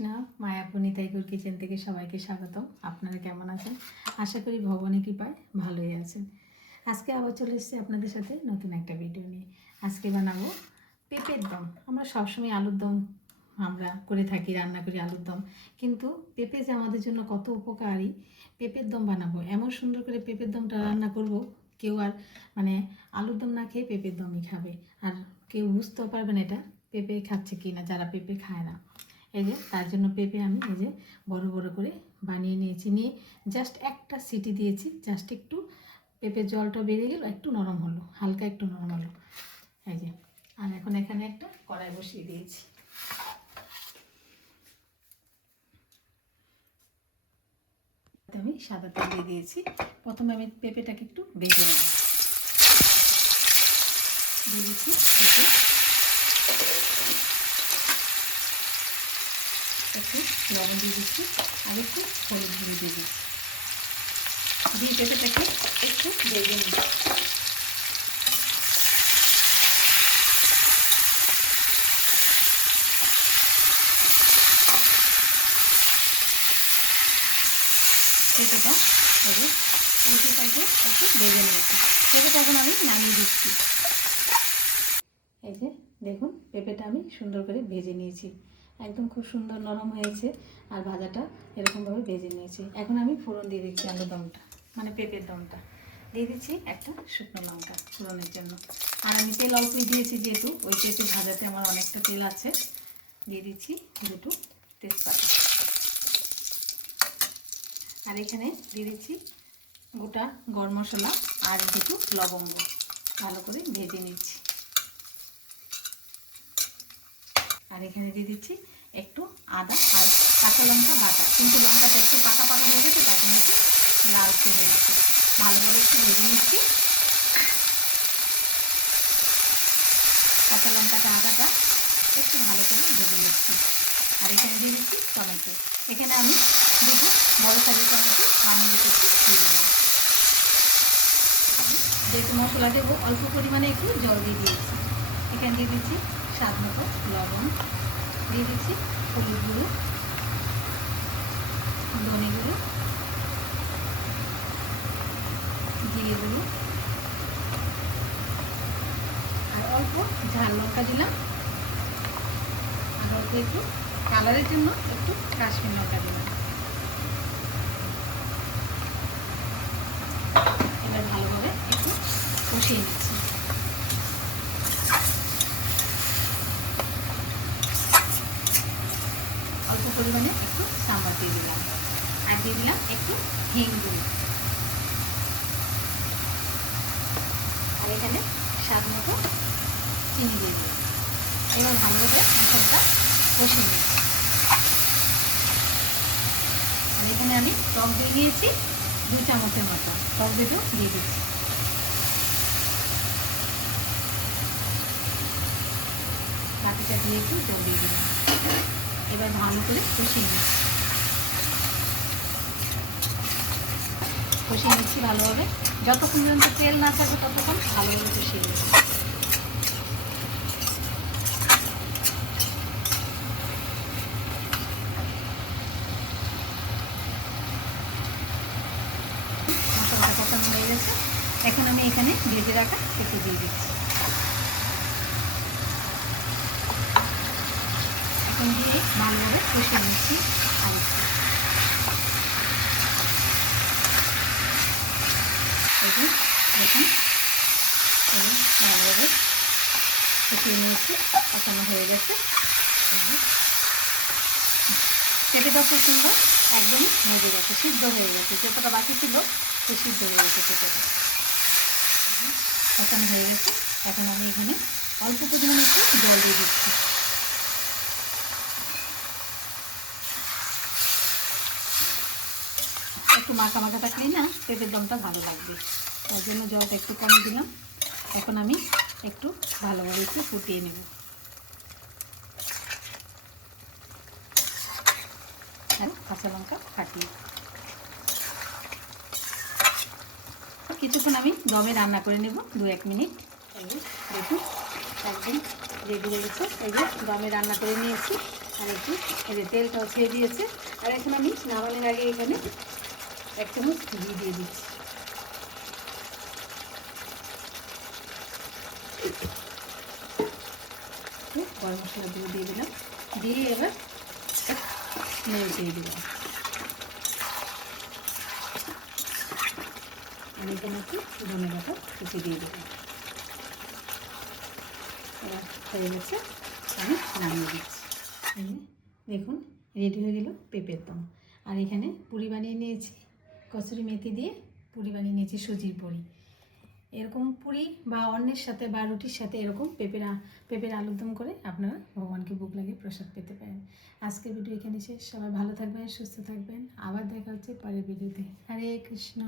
Krishna. Mayapur Nitaigaur kitchen থেকে সবাইকে স্বাগতম। আপনারা কেমন আছেন? আশা করি ভগবানের কৃপায় ভালোই আছেন। আজকে আবার চলে এসেছি আপনাদের সাথে নতুন একটা ভিডিও নিয়ে। আজকে বানাবো পেঁপের দম। আমরা সবসময় আলুর দম আমরা করে থাকি, রান্না করি আলুর দম, কিন্তু পেঁপে যে আমাদের জন্য কত উপকারী। পেঁপের দম বানাবো, এমন সুন্দর করে পেঁপের দমটা রান্না করব, কেউ আর মানে আলুর দম না খেয়ে পেঁপের দমই খাবে, আর কেউ বুঝতেও পারবে না এটা পেঁপে খাচ্ছে কি না, যারা পেঁপে খায় না। এই যে তার জন্য পেঁপে আমি এই যে বড় বড় করে বানিয়ে নিয়েছি, নিয়ে জাস্ট একটা সিটি দিয়েছি, জাস্ট একটু পেঁপের জলটা বেরিয়ে গেল, একটু নরম হলো, হালকা একটু নরম হলো। এই যে, আর এখন এখানে একটা কড়াই বসিয়ে দিয়েছি। আমি সাদা তেল দিয়ে দিয়েছি। প্রথমে আমি পেঁপেটাকে একটু ভেজে নেব। দিয়ে দিচ্ছি একটু লবণ দিয়ে দিচ্ছি, আর একটু হলুদ গুঁড়ো দিয়ে দিচ্ছি, দিয়ে পেঁপেটাকে একটু ভেজে নিচ্ছি। পেঁপেটা উল্টে পাল্টে একটু ভেজে নিয়েছি। পেঁপেটা এখন আমি নামিয়ে দিচ্ছি। এই যে দেখুন, পেঁপেটা আমি সুন্দর করে ভেজে নিয়েছি, একদম খুব সুন্দর নরম হয়েছে, আর ভাজাটা এরকমভাবে ভেজে নিয়েছি। এখন আমি ফোড়ন দিয়ে দিচ্ছি, আলুর দমটা মানে পেঁপের দমটা দিয়ে দিচ্ছি একটা শুকনো লঙ্কা ফোড়নের জন্য। আর আমি তেল অল্পই দিয়েছি, যেহেতু ওই পেঁপে ভাজাতে আমার অনেকটা তেল আছে। দিয়ে দিচ্ছি দুটো তেজপাতা, আর এখানে দিয়ে দিচ্ছি গোটা গরম মশলা আর দুটো লবঙ্গ, ভালো করে ভেজে নিচ্ছি। আর এখানে দিয়ে দিচ্ছি একটু আদা আর কাঁচা লঙ্কা বাটা, কিন্তু লঙ্কাটা একটু পাকা পাকা হয়ে গেছে, তার জন্য একটু লালচে হয়ে গেছে। ভালোভাবে একটু ভেজে নিচ্ছি কাঁচা লঙ্কাটা আদাটা একটু ভালো করে ভেজে নিচ্ছি। আর এখানে দিয়ে দিচ্ছি টমেটো। এখানে আমি দুটো বড় সাইজের টমেটো বানিয়ে রেখেছি, দিয়ে দিলাম। যেহেতু মশলা দেবো, অল্প পরিমাণে একটু জল দিয়ে দিয়েছি। এখানে দিয়ে দিচ্ছি স্বাদ মতো লবণ, দিয়ে দিচ্ছি হলুদ গুঁড়ো, ধনে গুঁড়ো, জিরে গুঁড়ো, আর অল্প ঝাল লঙ্কা দিলাম, আর অল্প একটু কালারের জন্য একটু কাশ্মীর লঙ্কা দিলাম। এবার ভালোভাবে একটু কষিয়ে নিচ্ছি। অল্প পরিমাণে একটু সাম্বার দিয়ে দিলাম, আর দিয়ে দিলাম একটু হিং গুঁড়ো, আর এখানে স্বাদ মতো চিনি দিয়ে দিলাম। এবার ভালোভাবে মশলাটা কষিয়ে নিচ্ছি। আর এখানে আমি টক দিয়ে দিয়েছি 2 চামচের মতো, টক দইটাও দিয়ে দিচ্ছি। বাকিটা দিয়ে একটু জল দিয়ে দিলাম। এবার ভালো করে কষিয়ে নিচ্ছি, কষিয়ে নিচ্ছি ভালোভাবে, যতক্ষণ পর্যন্ত তেল না থাকবে ততক্ষণ ভালোভাবে কষিয়ে নিচ্ছি। মশলাটা কষানো হয়ে গেছে, এখন আমি এখানে ভেজে রাখা পেঁপে দিয়ে দিচ্ছি। এখন দিয়ে ভালোভাবে কষিয়ে নিচ্ছি। আর একটু দেখুন ভালোভাবে কষিয়ে নিয়েছি, কষানো হয়ে গেছে। পেঁপেটা খুব সুন্দর একদম মজে গেছে, সিদ্ধ হয়ে গেছে, যতটা বাকি ছিল সে সিদ্ধ হয়ে গেছে পেঁপেটা। কষানো হয়ে গেছে, এখন আমি এখানে অল্প পরিমাণে একটু জল দিয়ে দিচ্ছি। একটু মাখা মাখা থাকলেই না পেঁপের দমটা ভালো লাগবে, তার জন্য জলটা একটু কমে দিলাম। এখন আমি একটু ভালোভাবে একটু ফুটিয়ে নেব, আর কাঁচা লঙ্কা ফাটিয়ে কিছুক্ষণ আমি দমে রান্না করে নেব, 2-1 মিনিট। দেখুন একদম রেডি হয়ে গেছে। এই যে দমে রান্না করে নিয়েছি, আর একটু এই যে তেলটাও ছেড়ে দিয়েছে। আর এখন আমি নামানোর আগে এখানে 1 চামচ ঘি দিয়ে দিচ্ছি। গরম মশলাগুলো দিয়ে দিলাম, দিয়ে এবার নেড়ে দিয়ে দিলাম। আর এখানে একটু ধনে পাতা কুচি দিয়ে দিলাম। এবার হয়ে গেছে, আমি নামিয়ে দিচ্ছি। দেখুন রেডি হয়ে গেল পেঁপের দম। আর এখানে পুরি বানিয়ে নিয়েছি, কসুরি মেথি দিয়ে পুরি বানিয়ে নিয়েছি, সুজির পুরি। এরকম পুরি বা অন্যের সাথে বা রুটির সাথে এরকম পেঁপের আলুর দম করে আপনারা ভগবানকে ভোগ লাগিয়ে প্রসাদ পেতে পারেন। আজকের ভিডিও এখানে শেষ। সবাই ভালো থাকবেন, সুস্থ থাকবেন। আবার দেখা হচ্ছে পরের ভিডিওতে। হরে কৃষ্ণ।